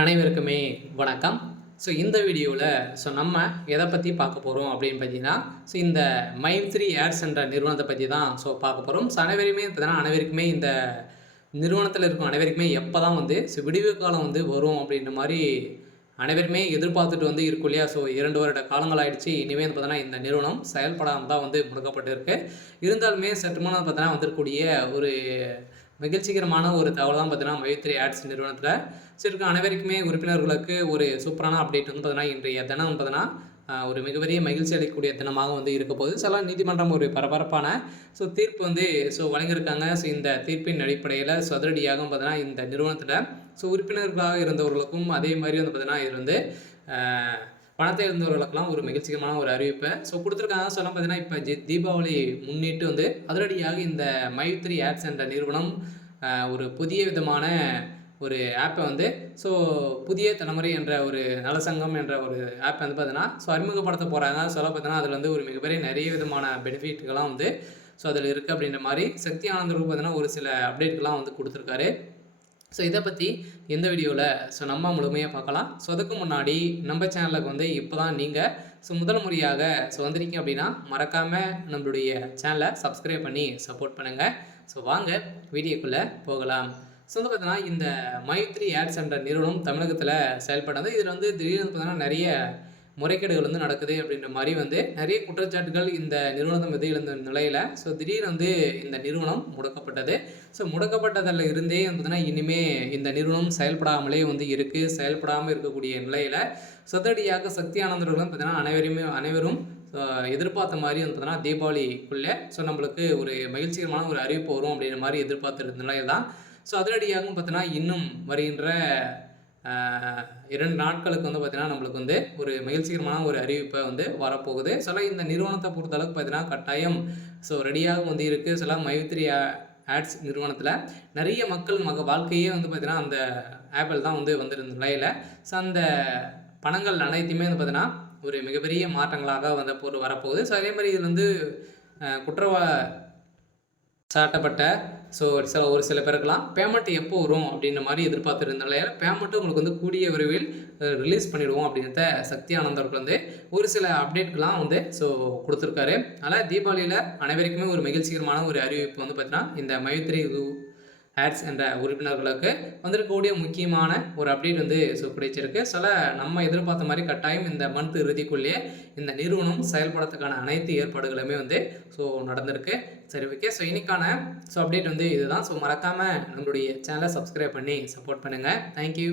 அனைவருக்குமே வணக்கம். இந்த வீடியோவில் நம்ம எதை பற்றி பார்க்க போகிறோம் அப்படின்னு பார்த்தீங்கன்னா, இந்த மைத்ரி ஆட்ஸ் என்ற நிறுவனத்தை பற்றி தான் பார்க்க போகிறோம். அனைவருக்குமே இந்த நிறுவனத்தில் இருக்கும் அனைவருக்குமே எப்போ தான் விடிவு காலம் வரும் அப்படின்ற மாதிரி அனைவருமே எதிர்பார்த்துட்டு இருக்கும் இல்லையா. 2 வருட காலங்கள் ஆயிடுச்சு. இனிமேல் பார்த்தீங்கன்னா இந்த நிறுவனம் செயல்படாமல் தான் முடக்கப்பட்டு இருக்கு. இருந்தாலுமே சற்று முன்னர் பார்த்தீங்கன்னா வந்திருக்கக்கூடிய ஒரு மகிழ்ச்சிகரமான ஒரு தகவல் தான் பார்த்தீங்கன்னா மைத்ரி ஆட்ஸ் நிறுவனத்தில் இருக்க அனைவருக்குமே உறுப்பினர்களுக்கு ஒரு சூப்பரான அப்டேட் பார்த்தீங்கன்னா இன்றைய தினம் பார்த்தீங்கன்னா ஒரு மிகப்பெரிய மகிழ்ச்சி அளிக்கக்கூடிய தினமாக இருக்க போகுது. சில நீதிமன்றம் ஒரு பரபரப்பான தீர்ப்பு வழங்கியிருக்காங்க. இந்த தீர்ப்பின் அடிப்படையில் அதிரடியாக பார்த்தீங்கன்னா இந்த நிறுவனத்தில் உறுப்பினர்களாக இருந்தவர்களுக்கும் அதே மாதிரி பார்த்தீங்கன்னா இருந்து பணத்தை இருந்தவர்களுக்கெல்லாம் ஒரு மகிழ்ச்சிகரமான ஒரு அறிவிப்பை கொடுத்துருக்காங்க. பார்த்தீங்கன்னா இப்போ தீபாவளி முன்னிட்டு அதிரடியாக இந்த மைத்ரி ஆட்ஸ் என்ற நிறுவனம் ஒரு புதிய விதமான ஒரு ஆப்பை புதிய தலைமுறை என்ற ஒரு நலசங்கம் என்ற ஒரு ஆப் பார்த்தீங்கன்னா அறிமுகப்படுத்த போகிறாங்க. பார்த்தீங்கன்னா அதில் ஒரு மிகப்பெரிய நிறைய விதமான பெனிஃபிட்கள்லாம் அதில் இருக்குது அப்படின்ற மாதிரி சக்தி ஆனந்தருக்கு பார்த்தீங்கன்னா ஒரு சில அப்டேட்கள்லாம் கொடுத்துருக்காரு. இதை பற்றி எந்த வீடியோவில் நம்ம முழுமையாக பார்க்கலாம். அதுக்கு முன்னாடி நம்ம சேனலுக்கு இப்போ தான் நீங்கள் முதல் முறையாக வந்திருக்கீங்க அப்படின்னா மறக்காமல் நம்மளுடைய சேனலை சப்ஸ்கிரைப் பண்ணி சப்போர்ட் பண்ணுங்கள். வாங்க வீடியோக்குள்ளே போகலாம். பார்த்தீங்கன்னா இந்த மைத்ரி ஆட்ஸ் என்ற நிறுவனம் தமிழகத்தில் செயல்படுறது. இதில் திடீர்னு பார்த்தீங்கன்னா நிறைய முறைகேடுகள் நடக்குது அப்படின்ற மாதிரி நிறைய குற்றச்சாட்டுகள் இந்த நிறுவனத்தை மீது எழுந்த நிலையில் திடீர்னு இந்த நிறுவனம் முடக்கப்பட்டது. முடக்கப்பட்டதில் இருந்தே பார்த்தீங்கன்னா இனிமேல் இந்த நிறுவனம் செயல்படாமலே இருக்குது. செயல்படாமல் இருக்கக்கூடிய நிலையில் சதடியாக சக்தி ஆனந்தர்களும் பார்த்தீங்கன்னா அனைவரும் எதிர்பார்த்த மாதிரி பார்த்தீங்கன்னா தீபாவளிக்குள்ளே நம்மளுக்கு ஒரு மகிழ்ச்சிகரமான ஒரு அறிவிப்பு வரும் அப்படின்ற மாதிரி எதிர்பார்த்துருந்த நிலையில் தான் அதிரடியாகவும் பார்த்தீங்கன்னா இன்னும் வருகின்ற 2 நாட்களுக்கு பார்த்தீங்கன்னா நம்மளுக்கு ஒரு மகிழ்ச்சிகரமான ஒரு அறிவிப்பை வரப்போகுது. இந்த நிறுவனத்தை பொறுத்தளவுக்கு பார்த்தீங்கன்னா கட்டாயம் ரெடியாக இருக்குது. மைத்ரி ஆட்ஸ் நிறுவனத்தில் நிறைய மக்கள் வாழ்க்கையே பார்த்தீங்கன்னா அந்த ஆப்பிள் தான் வந்திருந்த நிலையில் அந்த பணங்கள் அனைத்துமே பார்த்தீங்கன்னா ஒரு மிகப்பெரிய மாற்றங்களாக வரப்போகுது. அதே மாதிரி இது குற்றவா சாட்டப்பட்ட ஒரு சில பேருக்கெல்லாம் பேமெண்ட் எப்போ வரும் அப்படின்ற மாதிரி எதிர்பார்த்துருந்தால பேமெண்ட்டு உங்களுக்கு கூடிய விரைவில் ரிலீஸ் பண்ணிடுவோம் அப்படின்றத சக்தி ஆனந்தருக்கு ஒரு சில அப்டேட்கெலாம் கொடுத்துருக்காரு. அதனால் தீபாவளியில் அனைவருக்குமே ஒரு மகிழ்ச்சிகரமான ஒரு அறிவிப்பு பார்த்தீங்கன்னா இந்த மைத்ரி ஆட்ஸ் என்ற உறுப்பினர்களுக்கு வந்திருக்கக்கூடிய முக்கியமான ஒரு அப்டேட் கிடைச்சிருக்கு. நம்ம எதிர்பார்த்த மாதிரி கட்டாயம் இந்த மந்த் இறுதிக்குள்ளேயே இந்த நிறுவனம் செயல்படுறதுக்கான அனைத்து ஏற்பாடுகளுமே நடந்திருக்கு. சரி, ஓகே. இன்னைக்கான அப்டேட் இதுதான். மறக்காமல் நம்மளுடைய சேனலை சப்ஸ்கிரைப் பண்ணி சப்போர்ட் பண்ணுங்கள். தேங்க்யூ.